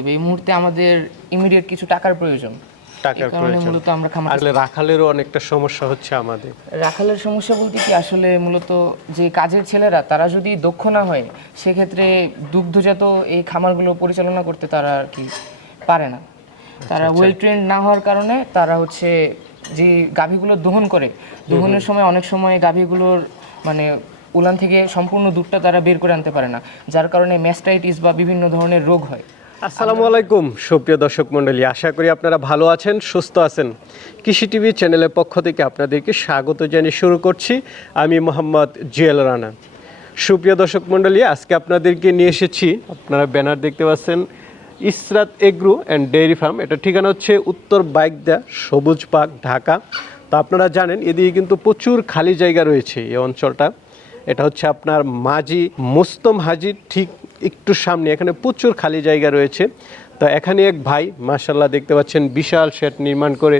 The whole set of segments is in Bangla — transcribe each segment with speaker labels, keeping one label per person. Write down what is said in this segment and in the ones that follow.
Speaker 1: দিবে এই মুহূর্তে আমাদের ইমিডিয়েট কিছু টাকার প্রয়োজন।
Speaker 2: টাকার প্রয়োজন।
Speaker 1: মূলত আমরা খামার
Speaker 2: আসলে রাখালেরও অনেকটা সমস্যা হচ্ছে আমাদের।
Speaker 1: রাখালের সমস্যা বলতে কি আসলে মূলত যে কাজের ছেলেরা তারা যদি দক্ষ না হয় সেক্ষেত্রে দুগ্ধজাত এই খামারগুলো পরিচালনা করতে তারা আর কি পারে না। তারা ওয়েল ট্রেন্ড না হওয়ার কারণে তারা হচ্ছে যে গাভীগুলো দহন করে দহনের সময় অনেক সময় গাভীগুলোর মানে উলান থেকে সম্পূর্ণ দুধটা তারা বের করে আনতে পারে না যার কারণে ম্যাস্টাইটিস বা বিভিন্ন ধরনের রোগ হয়।
Speaker 2: আসসালামু আলাইকুম, সুপ্রিয় দর্শক মণ্ডলী। আশা করি আপনারা ভালো আছেন, সুস্থ আছেন। কৃষি টিভি চ্যানেলের পক্ষ থেকে আপনাদেরকে স্বাগত জানিয়ে শুরু করছি। আমি মোহাম্মদ জুয়েল রানা। সুপ্রিয় দর্শক মণ্ডলী, আজকে আপনাদেরকে নিয়ে এসেছি, আপনারা ব্যানার দেখতে পাচ্ছেন, Israt agro and dairy farm. এটা ঠিকানা হচ্ছে উত্তর বাইকদা, সবুজ পার্ক, ঢাকা। তা আপনারা জানেন, এদিকে কিন্তু প্রচুর খালি জায়গা রয়েছে এই অঞ্চলটা। এটা হচ্ছে আপনার মাঝি মুস্তম হাজির ঠিক একটু সামনে, এখানে প্রচুর খালি জায়গা রয়েছে। তো এখানে এক ভাই মাশাল্লাহ দেখতে পাচ্ছেন, বিশাল শেড নির্মাণ করে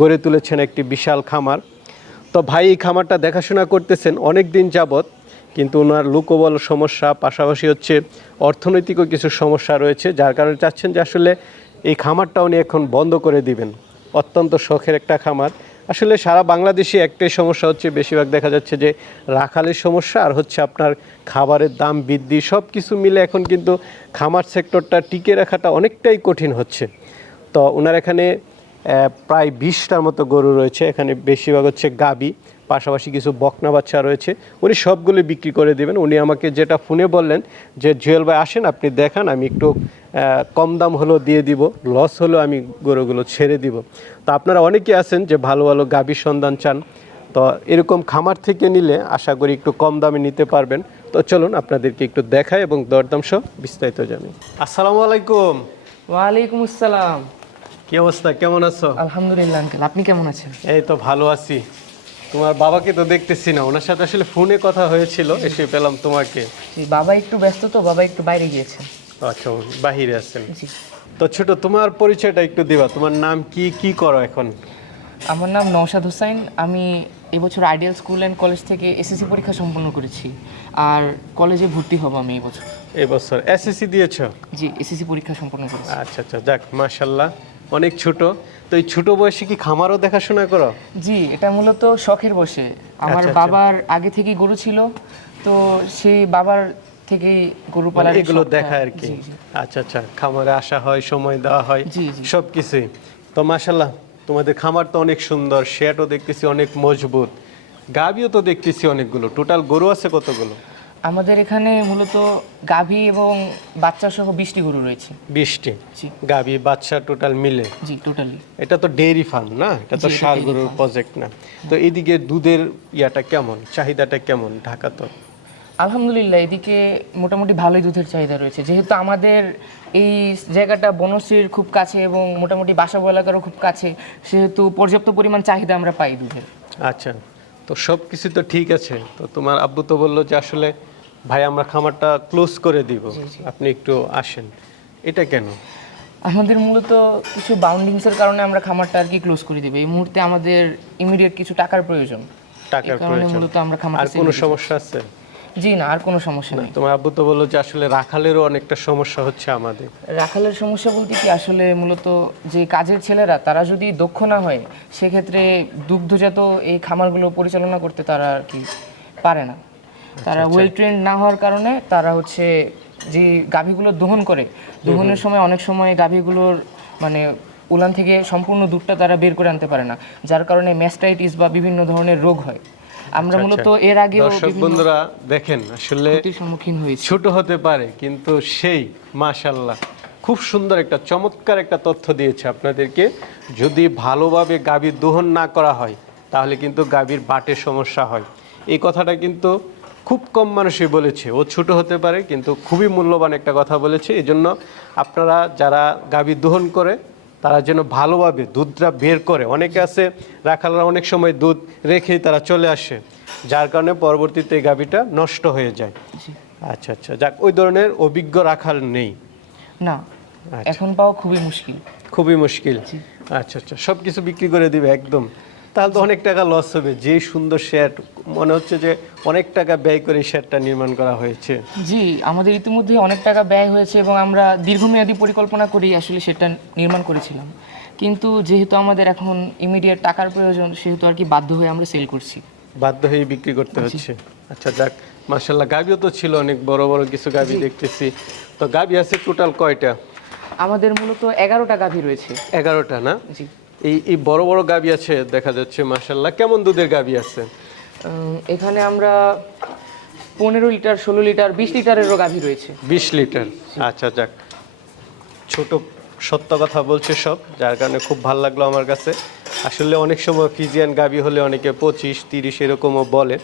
Speaker 2: গড়ে তুলেছেন একটি বিশাল খামার। তো ভাই এই খামারটা দেখাশোনা করতেছেন অনেক দিন যাবৎ, কিন্তু ওনার লোকবল সমস্যা, পাশাপাশি হচ্ছে অর্থনৈতিকও কিছু সমস্যা রয়েছে, যার কারণে চাচ্ছেন যে আসলে এই খামারটা উনি এখন বন্ধ করে দিবেন। অত্যন্ত শখের একটা খামার। আসলে সারা বাংলাদেশে একটাই সমস্যা হচ্ছে, বেশিরভাগ দেখা যাচ্ছে যে রাখালের সমস্যা আর হচ্ছে আপনার খাবারের দাম বৃদ্ধি সব কিছু মিলে এখন কিন্তু খামার সেক্টরটা টিকে রাখাটা অনেকটাই কঠিন হচ্ছে। তো ওনার এখানে প্রায় বিশটার মতো গরু রয়েছে, এখানে বেশিরভাগ হচ্ছে গাবি। পাশাপাশি কিছু বকনা বাচ্চা রয়েছে উনি সবগুলো বিক্রি করে দেবেন। উনি আমাকে যেটা ফোনে বললেন যে জুয়েল ভাই আসেন আপনি দেখান আমি একটু কম দাম হলেও দিয়ে দিব লস হলেও আমি গরুগুলো ছেড়ে দিব। তো আপনারা অনেকেই আছেন যে ভালো ভালো গাবির সন্ধান চান। তো এরকম খামার থেকে নিলে আশা করি একটু কম দামে নিতে পারবেন। তো চলুন আপনাদেরকে একটু দেখায় এবং দরদাম সহ বিস্তারিত জানি। আসসালামু আলাইকুম।
Speaker 1: ওয়ালাইকুম আসসালাম।
Speaker 2: কি অবস্থা? কেমন আছো?
Speaker 1: আলহামদুলিল্লাহ আঙ্কেল আপনি কেমন আছেন?
Speaker 2: এই তো ভালো আছি। তোমার বাবাকে তো দেখতেছি না ওনার সাথে আসলে ফোনে কথা হয়েছিল এসে পেলাম তোমাকে।
Speaker 1: বাবা একটু ব্যস্ত তো বাবা একটু বাইরে গিয়েছে।
Speaker 2: আচ্ছা বাহিরে আছেন। তো ছোট তোমার পরিচয়টা একটু দিবা তোমার নাম কি কি করো এখন?
Speaker 1: আমার নাম নওশাদ হোসাইন আমি এবছর আইডিয়াল স্কুল অ্যান্ড কলেজ থেকে এসএসসি পরীক্ষা সম্পন্ন করেছি আর কলেজে ভর্তি হব আমি
Speaker 2: এবছর। এবছর এসএসসি দিয়েছ?
Speaker 1: জি এসএসসি পরীক্ষা সম্পন্ন করেছি।
Speaker 2: আচ্ছা আচ্ছা যাক মাশাল্লাহ। অনেক ছোট। তো এই ছোট বয়সে কি খামারও দেখাশোনা করো?
Speaker 1: জি এটা মূলত শখের বসে। আমার
Speaker 2: আচ্ছা, আচ্ছা।
Speaker 1: বাবার আগে থেকেই গরু ছিল তো সেই বাবার থেকেই গরু পালার
Speaker 2: এগুলো দেখা আর কি। আচ্ছা আচ্ছা। খামারে আসা হয় সময় দেওয়া হয়। সব কিছুই তো মাশাল্লাহ তোমাদের খামার তো অনেক সুন্দর শেয়ারও দেখতেছি অনেক মজবুত গাবিও তো দেখতেছি অনেকগুলো। টোটাল গরু আছে কতগুলো?
Speaker 1: আমাদের এখানে মূলত গাভী এবং বাচ্চা সহ বিশটি গরু রয়েছে।
Speaker 2: বিশটি?
Speaker 1: জি।
Speaker 2: গাবি বাচ্চা টোটাল মিলে?
Speaker 1: জি টোটালি
Speaker 2: এটা তো ডেয়ারি ফার্ম না? এটা তো
Speaker 1: জি, এটা
Speaker 2: সার
Speaker 1: dairy
Speaker 2: গরুর প্রজেক্ট না। তো এদিকে দুধের ইয়াটা কেমন? চাহিদাটা কেমন ঢাকা তো
Speaker 1: আলহামদুলিল্লাহ এদিকে মোটামুটি ভালোই দুধের চাহিদা রয়েছে। যেহেতু আমাদের এই জায়গাটা বনশ্রীর খুব কাছে এবং মোটামুটি বাসা এলাকারও খুব কাছে সেহেতু পর্যাপ্ত পরিমাণ চাহিদা আমরা পাই দুধের।
Speaker 2: আচ্ছা। তো সব কিছু তো ঠিক আছে। তো তোমার আব্বু তো বলল যে আসলে ভাই আমরা খামারটা ক্লোজ করে দিব। আপনি একটু আসেন। এটা কেন?
Speaker 1: আমাদের মূলত কিছু বাউন্ডিংসের কারণে আমরা খামারটা আর কি ক্লোজ করে দিব। এই মুহূর্তে আমাদের ইমিডিয়েট কিছু টাকার প্রয়োজন।
Speaker 2: টাকার প্রয়োজন।
Speaker 1: মূলত আমরা খামার
Speaker 2: আর কোনো সমস্যা আছে।
Speaker 1: জি না আর কোনো সমস্যা নেই।
Speaker 2: তোমার আব্বু তো বলল যে আসলে রাখালেরও অনেকটা সমস্যা হচ্ছে আমাদের।
Speaker 1: রাখালের সমস্যা বলতে কি আসলে মূলত যে কাজের ছেলেরা তারা যদি দক্ষ না হয় সেক্ষেত্রে দুগ্ধজাত এই খামারগুলো পরিচালনা করতে তারা আর কি পারে না। তারা ওয়েল ট্রেন্ড না হওয়ার কারণে তারা হচ্ছে যে গাভীগুলো দহন করে দহনের সময় অনেক সময় গাভীগুলোর মানে উলান থেকে সম্পূর্ণ দুধটা তারা বের করে আনতে পারে না যার কারণে ম্যাস্টাইটিস বা বিভিন্ন ধরনের রোগ হয়। আমরা মূলত এর আগেও
Speaker 2: দর্শক বন্ধুরা দেখেন আসলে
Speaker 1: সম্মুখীন হয়েছি।
Speaker 2: ছোট হতে পারে কিন্তু সেই মাশাল্লাহ খুব সুন্দর একটা চমৎকার একটা তথ্য দিয়েছে আপনাদেরকে। যদি ভালোভাবে গাভীর দোহন না করা হয় তাহলে কিন্তু গাভীর বাটের সমস্যা হয়। এই কথাটা কিন্তু খুব কম মানুষই বলেছে। ও ছোট হতে পারে কিন্তু খুবই মূল্যবান একটা কথা বলেছে। এই জন্য আপনারা যারা গাভীর দহন করে তারা যেন ভালোভাবে দুধটা বের করে। অনেকে আছে রাখালরা অনেক সময় দুধ রেখেই তারা চলে আসে যার কারণে পরবর্তীতে এই গাভীটা নষ্ট হয়ে যায়। আচ্ছা আচ্ছা যাক ওই ধরনের অভিজ্ঞ রাখাল নেই।
Speaker 1: না
Speaker 2: আচ্ছা।
Speaker 1: এখন পাওয়া খুবই মুশকিল।
Speaker 2: খুবই মুশকিল। আচ্ছা আচ্ছা সব কিছু বিক্রি করে দিবে একদম। তাহলে তো অনেক টাকা লস হবে। যে সুন্দর শেড মনে হচ্ছে যে অনেক টাকা ব্যয় করে শেডটা নির্মাণ করা হয়েছে।
Speaker 1: জি আমাদের ইতিমধ্যে অনেক টাকা ব্যয় হয়েছে এবং আমরা দীর্ঘমেয়াদী পরিকল্পনা করেই আসলে সেটা নির্মাণ করেছিলাম। কিন্তু যেহেতু আমাদের এখন ইমিডিয়েট টাকার প্রয়োজন সেহেতু আর কি বাধ্য হয়ে আমরা সেল করছি।
Speaker 2: বাধ্য হয়ে বিক্রি করতে হচ্ছে। আচ্ছা যাক মার্শাল্লাহ গাবিও তো ছিল অনেক বড় বড় কিছু গাবি দেখতেছি। তো গাবি আছে টোটাল কয়টা?
Speaker 1: আমাদের মূলত এগারোটা গাভী রয়েছে।
Speaker 2: এগারোটা না?
Speaker 1: জি।
Speaker 2: এই এই বড় বড় গাবি আছে দেখা যাচ্ছে মার্শাল্লাহ কেমন দুধের গাবি আছে?
Speaker 1: এখানে আমরা পনেরো লিটার ষোলো লিটার বিশ লিটারেরও গাভী রয়েছে।
Speaker 2: বিশ লিটার। আচ্ছা যাক। ছোট সত্য কথা বলছে সব যার কারণে খুব ভালো লাগল আমার কাছে। আসলে অনেক সময় ফিজিয়ান গাবি হলে অনেকে পঁচিশ তিরিশ এরকমও বলে।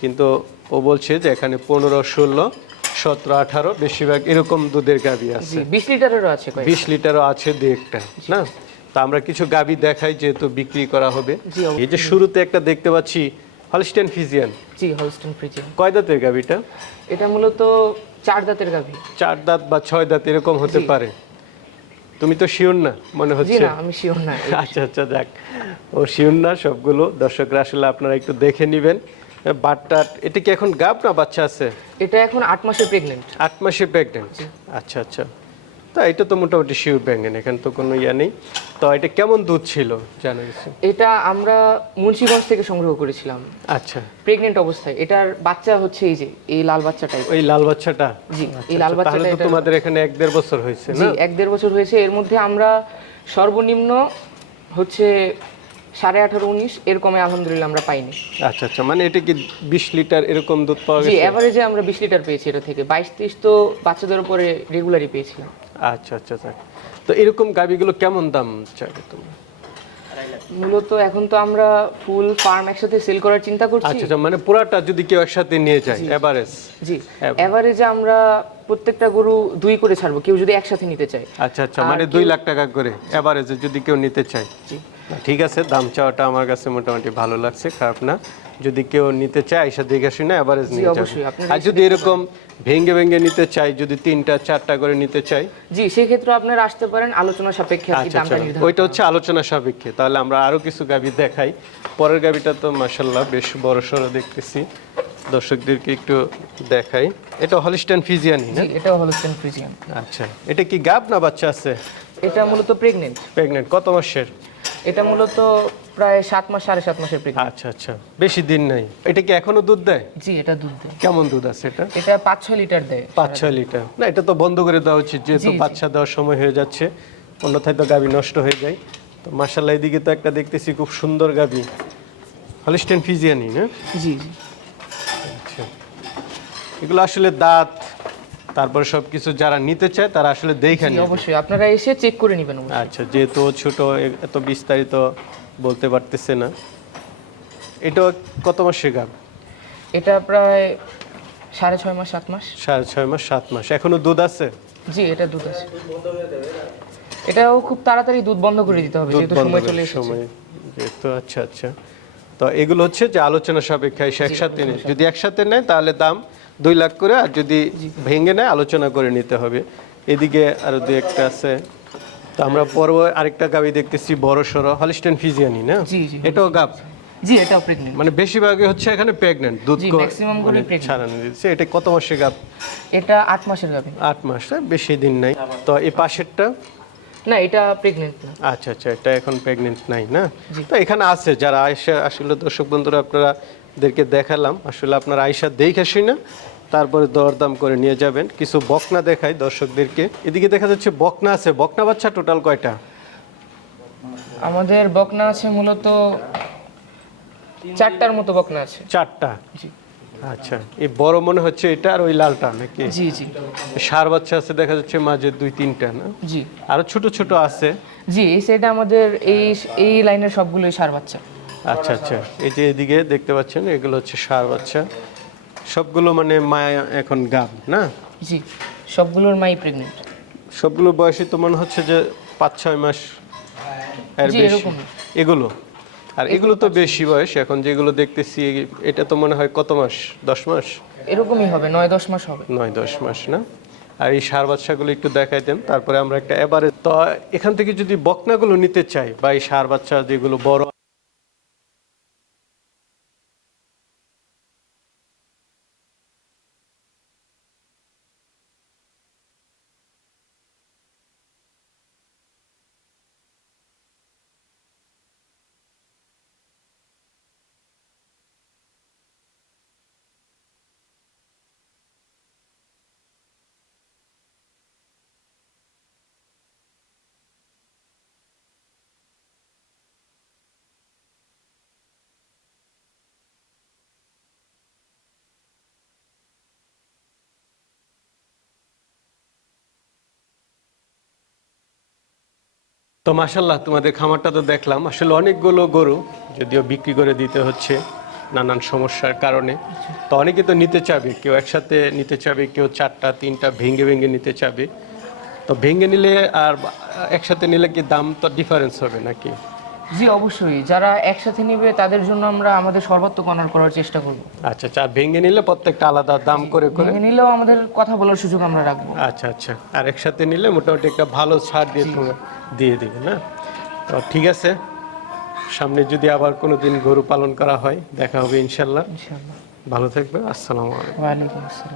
Speaker 2: কিন্তু ও বলছে যে এখানে পনেরো ষোলো সতেরো আঠারো বেশিরভাগ এরকম দুধের গাবি আছে।
Speaker 1: বিশ লিটারেরও আছে
Speaker 2: বিশ লিটারও আছে দু একটা না? তো আমরা কিছু গাবি দেখাই যেহেতু বিক্রি করা হবে। এই যে শুরুতে একটা দেখতে পাচ্ছি হলস্টেন ফিজিয়ান
Speaker 1: জি হলস্টন ফ্রিজে
Speaker 2: কয় দাঁতের গাবিটা?
Speaker 1: এটা মূলত চার দাঁতের গাভী
Speaker 2: চার দাঁত বা ছয় দাঁত এরকম হতে পারে। তুমি তো শিওর না মনে
Speaker 1: জি
Speaker 2: হচ্ছে?
Speaker 1: না আমি শিওর না।
Speaker 2: আচ্ছা আচ্ছা যাক। ও শিওর না সবগুলো। দর্শকরা আসলে আপনারা একটু দেখে নেবেন। বাটটা এটা কি এখন গাব না বাচ্চা আছে?
Speaker 1: এটা এখন আট মাসের প্রেগনেন্ট
Speaker 2: আট মাসে প্রেগনেন্ট আচ্ছা আচ্ছা। তা এটা তো মোটামুটি শিওর ব্যাঙ্গেন এখানে তো কোনো ইয়া নেই। তো এটা কেমন দুধ ছিল জানা গেছে?
Speaker 1: এটা আমরা মুন্সিগঞ্জ থেকে সংগ্রহ করেছিলাম।
Speaker 2: আচ্ছা।
Speaker 1: প্রেগনেন্ট অবস্থায়। এটার বাচ্চা হচ্ছে এই যে এই লাল বাচ্চাটাই।
Speaker 2: ওই লাল বাচ্চাটা?
Speaker 1: জি এই লাল
Speaker 2: আচ্ছা,
Speaker 1: বাচ্চাটা
Speaker 2: তো তোমাদের এখানে এক দেড় বছর হয়েছে না?
Speaker 1: এক দেড় বছর হয়েছে। এর মধ্যে আমরা সর্বনিম্ন হচ্ছে সাড়ে আঠারো উনিশ এরকমে আলহামদুলিল্লাহ আমরা পাইনি।
Speaker 2: আচ্ছা আচ্ছা মানে এটা কি বিশ লিটার এরকম দুধ পাওয়া গেছে?
Speaker 1: এভারেজে আমরা বিশ লিটার পেয়েছি এটা থেকে। বাইশ তেইশ তো বাচ্চাদের উপরে রেগুলারই পেয়েছিলাম।
Speaker 2: আচ্ছা আচ্ছা আচ্ছা। তো এরকম গাবিগুলো কেমন দাম চাইবে তোমরা?
Speaker 1: মূলত এখন তো আমরা ফুল ফার্ম একসাথে সেল করার চিন্তা করছি।
Speaker 2: আচ্ছা আচ্ছা মানে পুরাটা যদি কেউ একসাথে নিয়ে যায় এভারেজ
Speaker 1: জি। এভারেজে আমরা প্রত্যেকটা গরু দুই করে ছাড়বো কেউ যদি একসাথে নিতে চায়।
Speaker 2: আচ্ছা আচ্ছা মানে দুই লাখ টাকা করে এভারেজে যদি কেউ নিতে চায়। না, ঠিক আছে দাম চাওয়াটা আমার কাছে মোটামুটি ভালো লাগছে খারাপ না। যদি কেউ নিতে চায় এসে দেখে শুনে এভারেজ নিয়ে যাবে। আর যদি এরকম ভেঙ্গে ভেঙ্গে নিতে চাই যদি তিনটা চারটা করে নিতে চাই
Speaker 1: জি সেই ক্ষেত্রে আপনারা আসতে পারেন আলোচনা সাপেক্ষে
Speaker 2: আচ্ছা আচ্ছা ওইটা হচ্ছে আলোচনা সাপেক্ষে। তাহলে আমরা আরও কিছু গাবি দেখাই। পরের গাবিটা তো মাসাল্লাহ বেশ বড় সড়ো দেখতেছি। দর্শকদেরকে একটু দেখাই। এটা হলিস্টান ফিজিয়ানি না
Speaker 1: জি এটাও হলো সেন্ট ফ্রিজিয়ান
Speaker 2: আচ্ছা এটা কি গাব না বাচ্চা আছে?
Speaker 1: এটা মূলত প্রেগনেন্ট
Speaker 2: প্রেগনেন্ট কত মাসের?
Speaker 1: এটা মূলত প্রায় সাত মাস সাড়ে সাত মাসের প্রেগনেন্ট
Speaker 2: আচ্ছা আচ্ছা। বেশি দিন নাই। এটা কি এখনও দুধ দেয়?
Speaker 1: জি এটা দুধ দেয়।
Speaker 2: কেমন দুধ আছে এটা?
Speaker 1: এটা পাঁচ ছয় লিটার দেয়।
Speaker 2: পাঁচ ছয় লিটার। না এটা তো বন্ধ করে দেওয়া উচিত যেহেতু বাচ্চা দেওয়ার সময় হয়ে যাচ্ছে। অন্যথায় তো গাবি নষ্ট হয়ে যায়। তো মার্শাল্লাহ এদিকে তো একটা দেখতেছি খুব সুন্দর গাবি। হলিস্টেন ফিজিয়ানি না?
Speaker 1: জি জি।
Speaker 2: আচ্ছা। এগুলো আসলে দাঁত তারপর সব কিছু যারা নিতে চায় তারা আসলে দেখে নেবে।
Speaker 1: অবশ্যই। আপনারা এসে চেক করে নেবেন
Speaker 2: আচ্ছা যেহেতু ছোট এত বিস্তারিত বলতে পারতেছে না। এটা কত মাসের গাব?
Speaker 1: এটা প্রায় সাড়ে ছয় মাস সাত মাস।
Speaker 2: সাড়ে ছয় মাস সাত মাস। এখনও দুধ আছে?
Speaker 1: জি এটা দুধ আছে। এটাও খুব তাড়াতাড়ি দুধ বন্ধ করে দিতে হবে যেহেতু সময় চলে এসেছে।
Speaker 2: সময় যেহেতু আচ্ছা আচ্ছা। তো এগুলো হচ্ছে যে আলোচনা সাপেক্ষে একসাথে নেয়। যদি একসাথে নেয় তাহলে দাম দুই লাখ করে আর যদি ভেঙে নেয় আলোচনা করে নিতে হবে। এদিকে আরও দু একটা আছে। তো আমরা পর্ব আরেকটা গাবি দেখতেছি বড় সড়ো হলিস্টেন ফিজিয়ানি না। এটাও গাব।
Speaker 1: জি এটাও প্রেগনেন্ট
Speaker 2: মানে বেশিরভাগই হচ্ছে এখানে প্রেগনেন্ট দুধ
Speaker 1: জি,
Speaker 2: ক-
Speaker 1: maximum গুলোই
Speaker 2: মানে
Speaker 1: pregnant।
Speaker 2: ছাড়ানো দিচ্ছে। এটা কত মাসে গাব?
Speaker 1: এটা আট মাসের গাভী
Speaker 2: আট মাস বেশি দিন নাই। তো এই পাশেরটা
Speaker 1: না এটা প্রেগনেন্ট না।
Speaker 2: আচ্ছা আচ্ছা এটা এখন প্রেগনেন্ট নাই না? তো এখানে আছে যারা আয়সা আসলে দর্শক বন্ধুরা আপনারাদেরকে দেখালাম। আসলে আপনারা আয়সা দেখে শুনে তারপরে দরদাম করে নিয়ে যাবেন। কিছু বকনা দেখাই দর্শকদেরকে। এদিকে দেখা যাচ্ছে বকনা আছে। বকনা বাচ্চা টোটাল কয়টা?
Speaker 1: আমাদের বকনা আছে মূলত চারটার মতো বকনা আছে।
Speaker 2: চারটা?
Speaker 1: জি।
Speaker 2: আচ্ছা এই বড় মনে হচ্ছে এটা আর ওই লালটা নাকি?
Speaker 1: জি জি।
Speaker 2: সার বাচ্চা আছে দেখা যাচ্ছে মাঝে দুই তিনটা না?
Speaker 1: জি।
Speaker 2: আরও ছোট ছোট আছে?
Speaker 1: জি এই সাইডে আমাদের এই এই লাইনের সবগুলোই সার বাচ্চা।
Speaker 2: আচ্ছা আচ্ছা। এই যে এদিকে দেখতে পাচ্ছেন এগুলো হচ্ছে সার বাচ্চা। সবগুলো মানে মায়া এখন গাব না?
Speaker 1: জি সবগুলোর মাই প্রেগনেন্ট
Speaker 2: সবগুলো বয়সই তো মনে হচ্ছে যে পাঁচ ছয় মাস এর বেশি। এগুলো? আর এগুলো তো বেশি বয়স এখন যেগুলো দেখতেছি এটা তো মনে হয় কত মাস? দশ মাস?
Speaker 1: এরকমই হবে নয় দশ মাস হবে।
Speaker 2: নয় দশ মাস না? আর এই সার বাচ্চাগুলো একটু দেখাই দেন তারপরে আমরা একটা এবারে তো এখান থেকে যদি বকনাগুলো নিতে চাই বা এই সার বাচ্চা যেগুলো বড় তো মাসাল্লাহ তোমাদের খামারটা তো দেখলাম। আসলে অনেকগুলো গরু যদিও বিক্রি করে দিতে হচ্ছে নানান সমস্যার কারণে। তো অনেকে তো নিতে চাবে, কেউ একসাথে নিতে চাবে, কেউ চারটা, তিনটা ভেঙে ভেঙে নিতে চাবে। তো ভেঙে নিলে আর একসাথে নিলে কি দাম তো ডিফারেন্স হবে নাকি?
Speaker 1: জি অবশ্যই। যারা একসাথে নেবে তাদের জন্য আমরা আমাদের সর্বাত্মক অনার করার চেষ্টা করব।
Speaker 2: আচ্ছা আচ্ছা আর ভেঙে নিলে প্রত্যেকটা আলাদা দাম করে করে?
Speaker 1: ভেঙে নিলেও আমাদের কথা বলার সুযোগ আমরা রাখব।
Speaker 2: আচ্ছা আচ্ছা আর একসাথে নিলে মোটামুটি একটা ভালো ছাড় দিয়ে দিয়ে দিবে না? তো ঠিক আছে সামনে যদি আবার কোনো দিন গরু পালন করা হয় দেখা হবে ইনশাল্লাহ।
Speaker 1: ইনশাআল্লাহ
Speaker 2: ভালো থাকবে আসসালামু আলাইকুম।
Speaker 1: ওয়ালাইকুম আসসালাম।